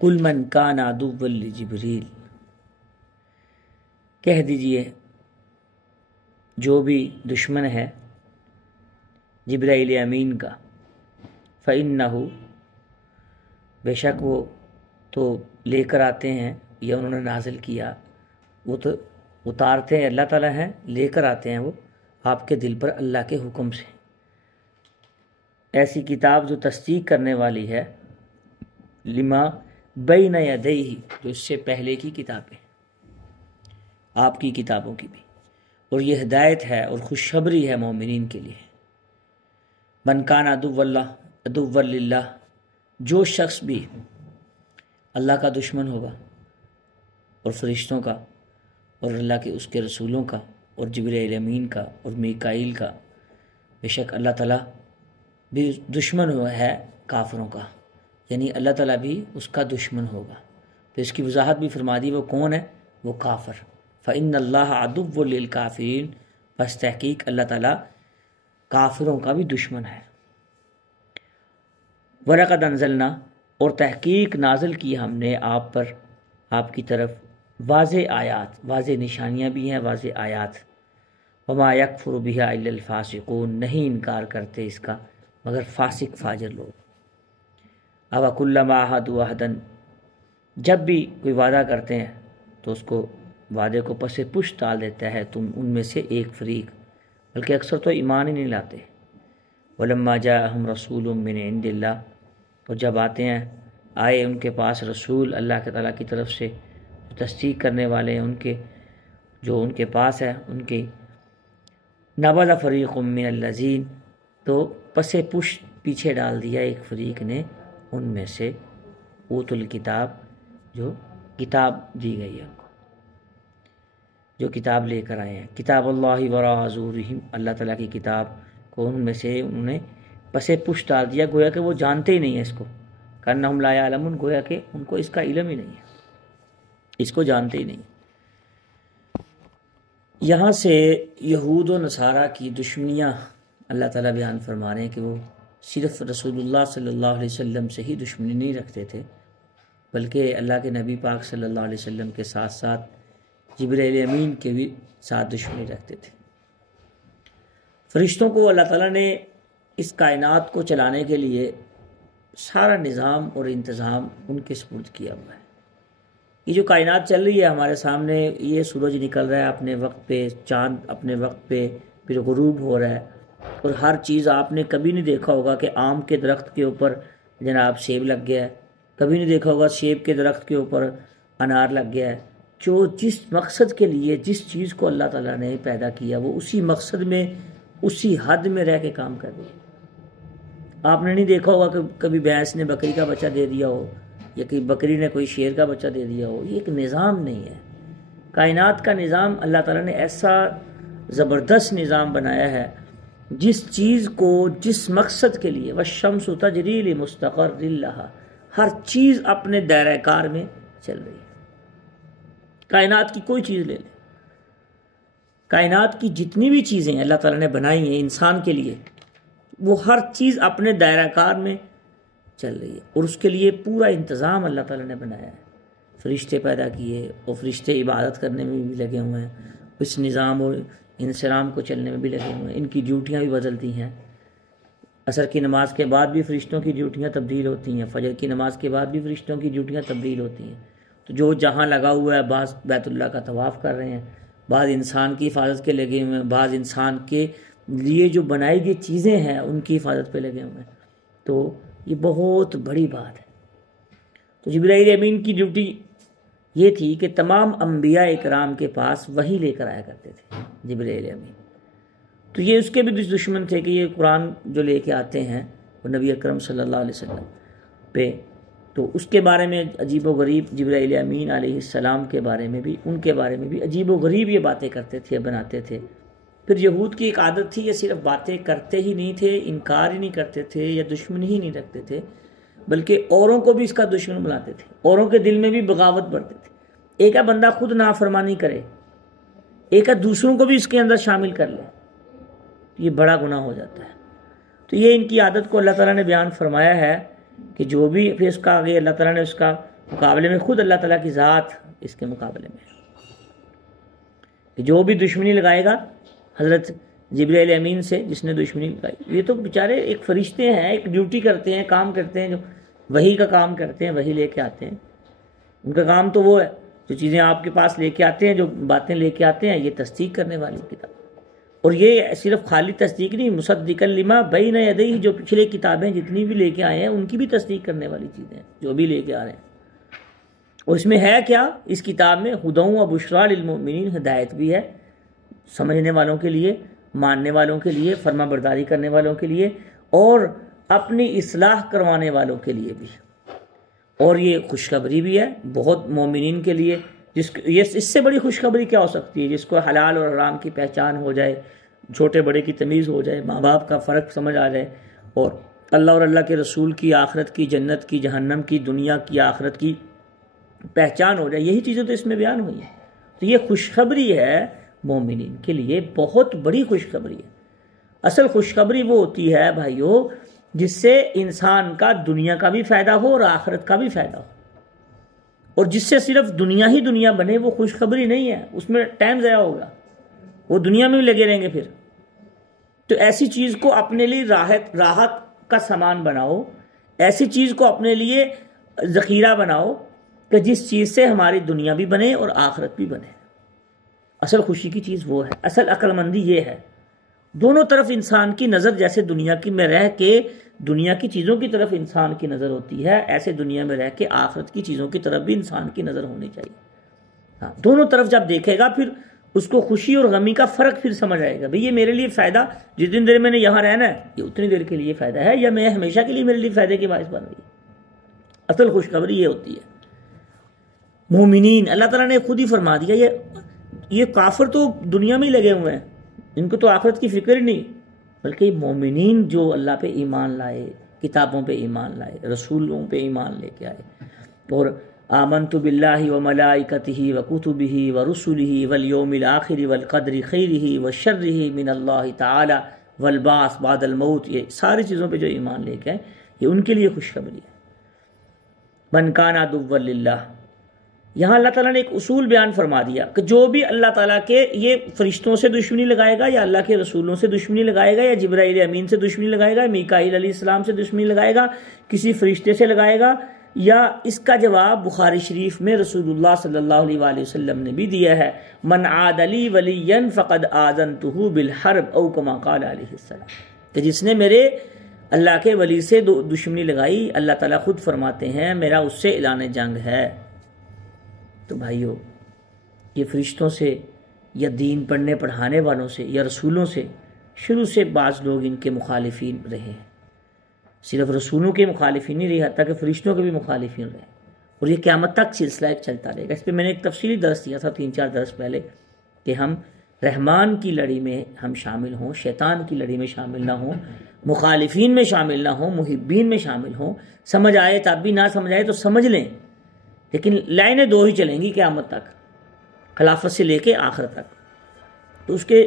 قل من کان عدوا لجبریل، کہہ دیجئے جو بھی دشمن ہے جبرائیل امین کا، فإنہ، بے شک وہ تو لے کر آتے ہیں یا انہوں نے نازل کیا، وہ تو اتارتے ہیں اللہ تعالیٰ ہیں، لے کر آتے ہیں وہ آپ کے دل پر اللہ کے حکم سے، ایسی کتاب جو تصدیق کرنے والی ہے لما بین یدیہ، جو اس سے پہلے کی کتابیں، آپ کی کتابوں کی بھی، اور یہ ہدایت ہے اور خوشخبری ہے مومنین کے لیے۔ من کان عدوا للہ، جو شخص بھی اللہ کا دشمن ہوگا اور فرشتوں کا اور اللہ کے اس کے رسولوں کا اور جبرائیل امین کا اور میکائیل کا، بے شک اللہ تعالیٰ بھی دشمن ہوا ہے کافروں کا، یعنی اللہ تعالیٰ بھی اس کا دشمن ہوگا۔ پھر اس کی وضاحت بھی فرما دی، وہ کون ہے؟ وہ کافر۔ فإن اللہ عدو للکافرین، بس تحقیق اللہ تعالیٰ کافروں کا بھی دشمن ہے۔ وَلَقَدْ أَنزَلْنَا، اور تحقیق نازل کی ہم نے آپ پر، آپ کی طرف واضح آیات، واضح نشانیاں بھی ہیں، واضح آیات۔ وَمَا يَكْفُرُ بِهَا إِلَّا الْفَاسِقُونَ، نہیں انکار کرتے اس کا مگر فاسق فاجر لوگ۔ أَوَكُلَّمَا عَاهَدُوا عَهْدًا، جب بھی کوئی وعدہ کرتے ہیں تو اس کو وعدے کو پس پش ڈال دیتا ہے تم ان میں سے ایک فریق، بلکہ اکثر تو ایمان ہی نہیں لاتے۔ وَلَمَّا جَاءَهُمْ رَسُولٌ مِّنْ عِندِ اللَّهِ، اور جب آئے ان کے پاس رسول اللہ کے تعالیٰ کی طرف سے، جو تصدیق کرنے والے ہیں ان کے، جو ان کے پاس ہے ان کی، نَبَذَ فَرِيقٌ مِّنَ الَّذِينَ، تو پس پش پیچھے ڈال دیا ایک فریق نے ان میں سے، اوتوا الکتاب، جو کتاب دی گئی ہے ان کو، جو کتاب لے کر آئے ہیں، کتاب اللہ وراء ظہورہم، اللہ تعالیٰ کی کتاب کو ان میں سے انہوں نے پس پش ڈال دیا، گویا کہ وہ جانتے ہی نہیں ہیں اس کو، کأنہم لا یعلمون، گویا کہ ان کو اس کا علم ہی نہیں ہے، اس کو جانتے ہی نہیں۔ یہاں سے یہود و نصارہ کی دشمنیاں اللہ تعالیٰ بیان فرما رہے ہیں کہ وہ صرف رسول اللہ صلی اللہ علیہ وسلم سے ہی دشمنی نہیں رکھتے تھے، بلکہ اللہ کے نبی پاک صلی اللہ علیہ وسلم کے ساتھ ساتھ جبرائیل امین کے بھی ساتھ دشمنی رکھتے تھے۔ فرشتوں کو اللہ تعالیٰ نے اس کائنات کو چلانے کے لیے سارا نظام اور انتظام ان کے سپرد کیا ہوا ہے۔ یہ جو کائنات چل رہی ہے ہمارے سامنے، یہ سورج نکل رہا ہے اپنے وقت پہ، چاند اپنے وقت پہ، پھر غروب ہو رہا ہے، اور ہر چیز آپ نے کبھی نہیں دیکھا ہوگا کہ آم کے درخت کے اوپر جناب سیب لگ گیا ہے، کبھی نہیں دیکھا ہوگا سیب کے درخت کے اوپر انار لگ گیا ہے۔ جو جس مقصد کے لیے جس چیز کو اللہ تعالیٰ نے پیدا کیا، وہ اسی مقصد میں اسی حد میں رہ کے کام کر رہی ہے۔ آپ نے نہیں دیکھا ہوگا کہ کبھی بھینس نے بکری کا بچہ دے دیا ہو، یا کہ بکری نے کوئی شیر کا بچہ دے دیا ہو۔ یہ ایک نظام نہیں ہے، کائنات کا نظام اللہ تعالیٰ نے ایسا زبردست نظام بنایا ہے، جس چیز کو جس مقصد کے لیے، وَالشَّمْسُ تَجْرِي لِمُسْتَقَرٍّ لَهَا، ہر چیز اپنے دائرہ کار میں چل رہی ہے۔ کائنات کی کوئی چیز لے لیں، کائنات کی جتنی بھی چیزیں اللہ تعالیٰ نے بنائی ہیں انسان کے لیے، وہ ہر چیز اپنے دائرہ کار میں چل رہی ہے، اور اس کے لیے پورا انتظام اللہ تعالیٰ نے بنایا ہے۔ فرشتے پیدا کیے، اور فرشتے عبادت کرنے میں بھی لگے ہوئے ہیں، اس نظام اور انسلام کو چلنے میں بھی لگے ہوئے ہیں، ان کی ڈیوٹیاں بھی بدلتی ہیں۔ عصر کی نماز کے بعد بھی فرشتوں کی ڈیوٹیاں تبدیل ہوتی ہیں، فجر کی نماز کے بعد بھی فرشتوں کی ڈیوٹیاں تبدیل ہوتی ہیں۔ تو جو جہاں لگا ہوا ہے، بعض بیت اللہ کا طواف کر رہے ہیں، بعض انسان کی حفاظت کے لگے ہوئے ہیں، بعض انسان کے لیے جو بنائی گئی چیزیں ہیں ان کی حفاظت پہ لگے ہوئے ہیں۔ تو یہ بہت بڑی بات ہے۔ تو جبرائیل امین کی ڈیوٹی یہ تھی کہ تمام انبیاء اکرام کے پاس وحی لے کر آیا کرتے تھے جبرائیل امین۔ تو یہ اس کے بھی دشمن تھے کہ یہ قرآن جو لے کے آتے ہیں وہ نبی اکرم صلی اللہ علیہ وسلم پہ، تو اس کے بارے میں عجیب و غریب، جبرائیل امین علیہ السلام کے بارے میں بھی، ان کے بارے میں بھی عجیب و غریب یہ باتیں کرتے تھے، بناتے تھے۔ پھر یہود کی ایک عادت تھی، یہ صرف باتیں کرتے ہی نہیں تھے، انکار ہی نہیں کرتے تھے یا دشمنی ہی نہیں رکھتے تھے، بلکہ اوروں کو بھی اس کا دشمن بناتے تھے، اوروں کے دل میں بھی بغاوت بڑھتے تھے۔ ایک ہے بندہ خود نافرمانی کرے، ایک ہے دوسروں کو بھی اس کے اندر شامل کر لے، یہ بڑا گناہ ہو جاتا ہے۔ تو یہ ان کی عادت کو اللہ تعالیٰ نے بیان فرمایا ہے کہ جو بھی، پھر اس کا آگے اللہ تعالیٰ نے اس کا مقابلے میں خود اللہ تعالیٰ کی ذات اس کے مقابلے میں ہے کہ جو بھی دشمنی لگائے گا حضرت جبرائیل امین سے، جس نے دشمنی لگائی، یہ تو بیچارے ایک فرشتے ہیں، ایک ڈیوٹی کرتے ہیں، کام کرتے ہیں، جو وحی کا کام کرتے ہیں، وحی لے کے آتے ہیں. ان کا کام تو وہ ہے جو چیزیں آپ کے پاس لے کے آتے ہیں، جو باتیں لے کے آتے ہیں، یہ تصدیق کرنے والی کتاب. اور یہ صرف خالی تصدیق نہیں، مصدقا لما بین یدیہ، جو پچھلے کتابیں جتنی بھی لے کے آئے ہیں ان کی بھی تصدیق کرنے والی چیزیں ہیں جو بھی لے کے آ رہے ہیں. اور اس میں ہے کیا؟ اس کتاب میں ہدی و بشریٰ للمؤمنین، ہدایت بھی ہے سمجھنے والوں کے لیے، ماننے والوں کے لیے، فرما برداری کرنے والوں کے لیے، اور اپنی اصلاح کروانے والوں کے لیے بھی. اور یہ خوشخبری بھی ہے بہت مومنین کے لیے، اس سے بڑی خوشخبری کیا ہو سکتی ہے؟ جس کو حلال اور حرام کی پہچان ہو جائے، چھوٹے بڑے کی تمیز ہو جائے، ماں باپ کا فرق سمجھ آ جائے، اور اللہ اور اللہ کے رسول کی، آخرت کی، جنت کی، جہنم کی، دنیا کی، آخرت کی پہچان ہو جائے. یہی چیزیں تو اس میں بیان ہوئی ہیں. تو یہ خوشخبری ہے مومنین کے لیے، بہت بڑی خوشخبری ہے. اصل خوشخبری وہ ہوتی ہے بھائیو جس سے انسان کا دنیا کا بھی فائدہ ہو اور آخرت کا بھی فائدہ ہو. اور جس سے صرف دنیا ہی دنیا بنے، وہ خوشخبری نہیں ہے، اس میں ٹائم ضائع ہوگا، وہ دنیا میں بھی لگے رہیں گے پھر. تو ایسی چیز کو اپنے لیے راحت کا سامان بناؤ، ایسی چیز کو اپنے لیے ذخیرہ بناؤ کہ جس چیز سے ہماری دنیا بھی بنے اور آخرت بھی بنے. اصل خوشی کی چیز وہ ہے، اصل عقل مندی یہ ہے. دونوں طرف انسان کی نظر، جیسے دنیا کی میں رہ کے دنیا کی چیزوں کی طرف انسان کی نظر ہوتی ہے، ایسے دنیا میں رہ کے آخرت کی چیزوں کی طرف بھی انسان کی نظر ہونی چاہیے. ہاں، دونوں طرف جب دیکھے گا پھر اس کو خوشی اور غمی کا فرق پھر سمجھ آئے گا. بھئی یہ میرے لیے فائدہ، جتنی دیر میں نے یہاں رہنا ہے یہ اتنی دیر کے لیے فائدہ ہے، یا میں ہمیشہ کے لیے میرے لیے فائدے کے باعث بن رہی ہے. اصل خوشخبری یہ ہوتی ہے. مومنین، اللہ تعالیٰ نے خود ہی فرما دیا، یہ کافر تو دنیا میں ہی لگے ہوئے ہیں، ان کو تو آخرت کی فکر ہی نہیں، بلکہ مومنین جو اللہ پہ ایمان لائے، کتابوں پہ ایمان لائے، رسولوں پہ ایمان لے کے آئے، اور آمنت باللہ وملائکتہ وکتبہ ورسلہ والیوم الآخر والقدر خیرہ وشرہ من اللہ تعالی والبعث بعد الموت، یہ ساری چیزوں پہ جو ایمان لے کے آئے، یہ ان کے لیے خوشخبری ہے. من کان عدوا للہ، یہاں اللہ تعالیٰ نے ایک اصول بیان فرما دیا کہ جو بھی اللہ تعالیٰ کے یہ فرشتوں سے دشمنی لگائے گا، یا اللہ کے رسولوں سے دشمنی لگائے گا، یا جبرائیل امین سے دشمنی لگائے گا، میکائیل علیہ السلام سے دشمنی لگائے گا، کسی فرشتے سے لگائے گا، یا اس کا جواب بخاری شریف میں رسول اللہ صلی اللہ علیہ وآلہ وسلم نے بھی دیا ہے، من عاد لی ولیا فقد آذنتہ بالحرب او کما قال علیہ السلام، کہ جس نے میرے اللہ کے ولی سے دشمنی لگائی، اللہ تعالیٰ خود فرماتے ہیں میرا اس سے اعلان جنگ ہے. تو بھائیو، یہ فرشتوں سے یا دین پڑھنے پڑھانے والوں سے یا رسولوں سے شروع سے بعض لوگ ان کے مخالفین رہے ہیں. صرف رسولوں کے مخالفین نہیں رہے، حتیٰ کہ فرشتوں کے بھی مخالفین رہے، اور یہ قیامت تک سلسلہ ایک چلتا رہے گا. اس پہ میں نے ایک تفصیلی درس دیا تھا 3-4 درس پہلے، کہ ہم رحمان کی لڑی میں ہم شامل ہوں، شیطان کی لڑی میں شامل نہ ہوں، مخالفین میں شامل نہ ہوں، محبین میں شامل ہوں. سمجھ آئے تب بھی، نہ سمجھ آئے تو سمجھ لیں، لیکن لائنیں دو ہی چلیں گی قیامت تک، خلافت سے لے کے آخر تک. تو اس کے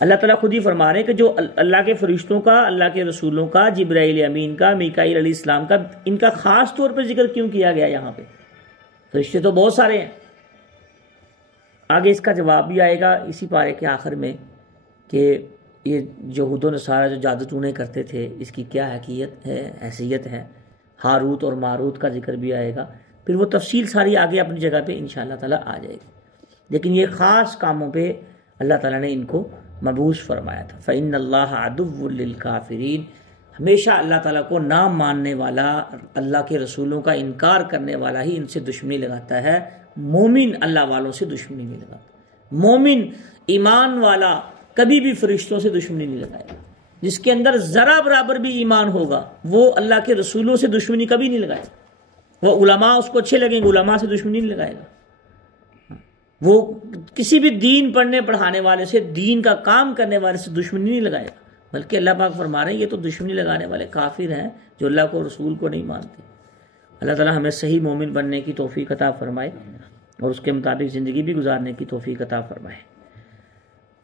اللہ تعالیٰ خود ہی فرما رہے ہیں کہ جو اللہ کے فرشتوں کا، اللہ کے رسولوں کا، جبرائیل امین کا، میکائیل علیہ السلام کا، ان کا خاص طور پہ ذکر کیوں کیا گیا یہاں پہ؟ فرشتے تو بہت سارے ہیں. آگے اس کا جواب بھی آئے گا اسی پارے کے آخر میں، کہ یہ یہود و نصارہ جو جادو ٹونے کرتے تھے، اس کی کیا حیثیت ہے. ہاروت اور ماروت کا ذکر بھی آئے گا، پھر وہ تفصیل ساری آگے اپنی جگہ پہ انشاءاللہ تعالیٰ آ جائے گی. لیکن یہ خاص کاموں پہ اللہ تعالیٰ نے ان کو مبعوث فرمایا تھا. فَإِنَّ اللَّهَ عَدُوٌّ لِّلْكَافِرِينَ، ہمیشہ اللہ تعالیٰ کو نہ ماننے والا، اللہ کے رسولوں کا انکار کرنے والا ہی ان سے دشمنی لگاتا ہے. مومن اللہ والوں سے دشمنی نہیں لگاتا. مومن ایمان والا کبھی بھی فرشتوں سے دشمنی نہیں لگائے گا. جس کے اندر ذرا برابر بھی ایمان ہوگا وہ اللہ کے رسولوں سے دشمنی کبھی نہیں لگائے گا. وہ علماء اس کو اچھے لگیں گے، علماء سے دشمنی نہیں لگائے گا. وہ کسی بھی دین پڑھنے پڑھانے والے سے، دین کا کام کرنے والے سے دشمنی نہیں لگائے گا. بلکہ اللہ پاک فرما رہے ہیں یہ تو دشمنی لگانے والے کافر ہیں جو اللہ کو رسول کو نہیں مانتے. اللہ تعالیٰ ہمیں صحیح مومن بننے کی توفیق عطا فرمائے اور اس کے مطابق زندگی بھی گزارنے کی توفیق عطا فرمائے.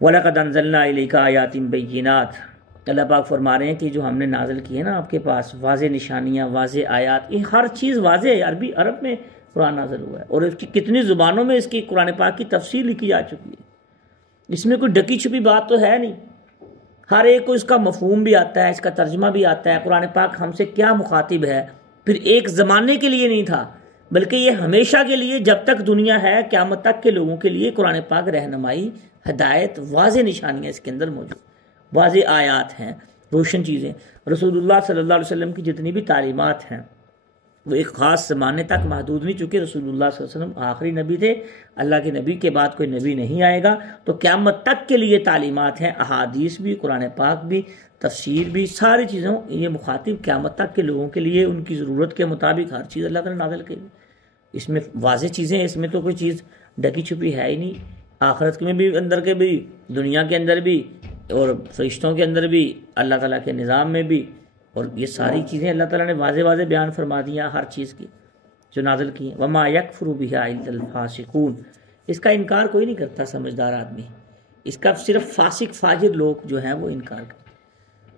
وَلَقَدْ أَنزَلْنَا إِلَيْكَ آيَاتٍ بَيِّنَاتٍ، اللہ پاک فرما رہے ہیں کہ جو ہم نے نازل کی ہے نا آپ کے پاس، واضح نشانیاں، واضح آیات، یہ ہر چیز واضح ہے. عرب میں قرآن نازل ہوا ہے، اور اس کی کتنی زبانوں میں اس کی قرآن پاک کی تفسیر لکھی جا چکی ہے۔ اس میں کوئی ڈکی چھپی بات تو ہے نہیں، ہر ایک کو اس کا مفہوم بھی آتا ہے، اس کا ترجمہ بھی آتا ہے، قرآن پاک ہم سے کیا مخاطب ہے۔ پھر ایک زمانے کے لیے نہیں تھا، بلکہ یہ ہمیشہ کے لیے، جب تک دنیا ہے، قیامت تک کے لوگوں کے لیے قرآن پاک رہنمائی، ہدایت، واضح نشانیاں اس کے اندر موجود، واضح آیات ہیں، روشن چیزیں۔ رسول اللہ صلی اللہ علیہ وسلم کی جتنی بھی تعلیمات ہیں وہ ایک خاص زمانے تک محدود نہیں، چونکہ رسول اللہ صلی اللہ علیہ وسلم آخری نبی تھے، اللہ کے نبی کے بعد کوئی نبی نہیں آئے گا، تو قیامت تک کے لیے تعلیمات ہیں، احادیث بھی، قرآن پاک بھی، تفسیر بھی، ساری چیزوں یہ مخاطب قیامت تک کے لوگوں کے لیے ان کی ضرورت کے مطابق ہر چیز اللہ تعالیٰ نے نازل کی۔ اس میں واضح چیزیں ہیں، اس میں تو کوئی چیز ڈکی چھپی ہے ہی نہیں، آخرت میں بھی اندر کے بھی، دنیا کے اندر بھی، اور فرشتوں کے اندر بھی، اللہ تعالیٰ کے نظام میں بھی، اور یہ ساری چیزیں اللہ تعالیٰ نے واضح واضح بیان فرما دیا ہر چیز کی جو نازل کی ہیں۔ وما یکفر بہا الا الفاسقون، اس کا انکار کوئی نہیں کرتا سمجھدار آدمی، اس کا صرف فاسق فاجر لوگ جو ہیں وہ انکار کرتے ہیں،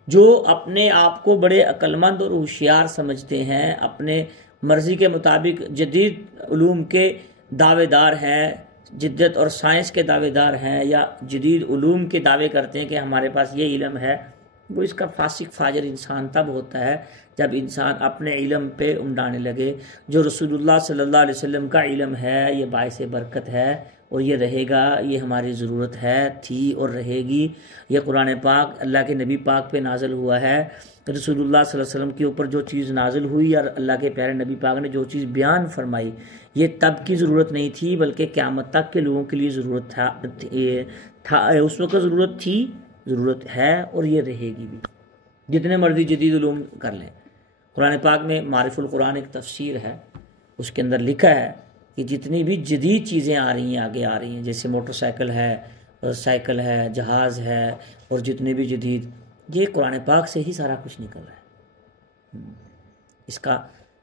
جو اپنے آپ کو بڑے عقل مند اور ہوشیار سمجھتے ہیں، اپنے مرضی کے مطابق جدید علوم کے دعوے دار ہیں، جدت اور سائنس کے دعوے دار ہیں، یا جدید علوم کے دعوے کرتے ہیں کہ ہمارے پاس یہ علم ہے، وہ اس کا فاسق فاجر انسان تب ہوتا ہے جب انسان اپنے علم پہ امڈانے لگے۔ جو رسول اللہ صلی اللہ علیہ وسلم کا علم ہے یہ باعث برکت ہے، اور یہ رہے گا، یہ ہماری ضرورت ہے، تھی اور رہے گی۔ یہ قرآن پاک اللہ کے نبی پاک پہ نازل ہوا ہے، رسول اللہ صلی اللہ علیہ وسلم کے اوپر جو چیز نازل ہوئی اور اللہ کے پیارے نبی پاک نے جو چیز بیان فرمائی، یہ تب کی ضرورت نہیں تھی، بلکہ قیامت تک کے لوگوں کے لیے ضرورت تھا، اس وقت ضرورت تھی، ضرورت ہے، اور یہ رہے گی بھی، جتنے مرضی جدید علوم کر لیں۔ قرآن پاک میں معرف القرآن ایک تفسیر ہے، اس کے اندر لکھا ہے کہ جتنی بھی جدید چیزیں آ رہی ہیں، آگے آ رہی ہیں، جیسے موٹر سائیکل ہے، جہاز ہے، اور جتنے بھی جدید، یہ قرآن پاک سے ہی سارا کچھ نکل رہا ہے۔ اس کا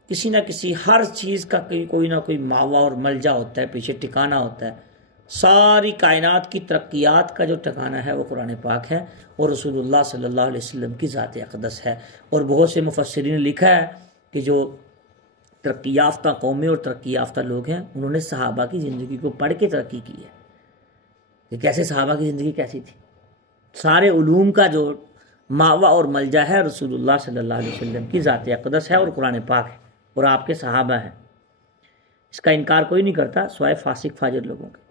کسی نہ کسی، ہر چیز کا کوئی نہ کوئی ماوا اور ملجا ہوتا ہے، پیچھے ٹھکانہ ہوتا ہے۔ ساری کائنات کی ترقیات کا جو ٹھکانہ ہے وہ قرآن پاک ہے، اور رسول اللہ صلی اللہ علیہ وسلم کی ذات اقدس ہے۔ اور بہت سے مفسرین نے لکھا ہے کہ جو ترقی یافتہ قومیں اور ترقی یافتہ لوگ ہیں، انہوں نے صحابہ کی زندگی کو پڑھ کے ترقی کی ہے کہ کیسے صحابہ کی زندگی کیسی تھی۔ سارے علوم کا جو ماوا اور ملجا ہے رسول اللہ صلی اللہ علیہ وسلم کی ذات اقدس ہے اور قرآن پاک ہے، اور آپ کے صحابہ ہیں۔ اس کا انکار کوئی نہیں کرتا سوائے فاسق فاجر لوگوں کے۔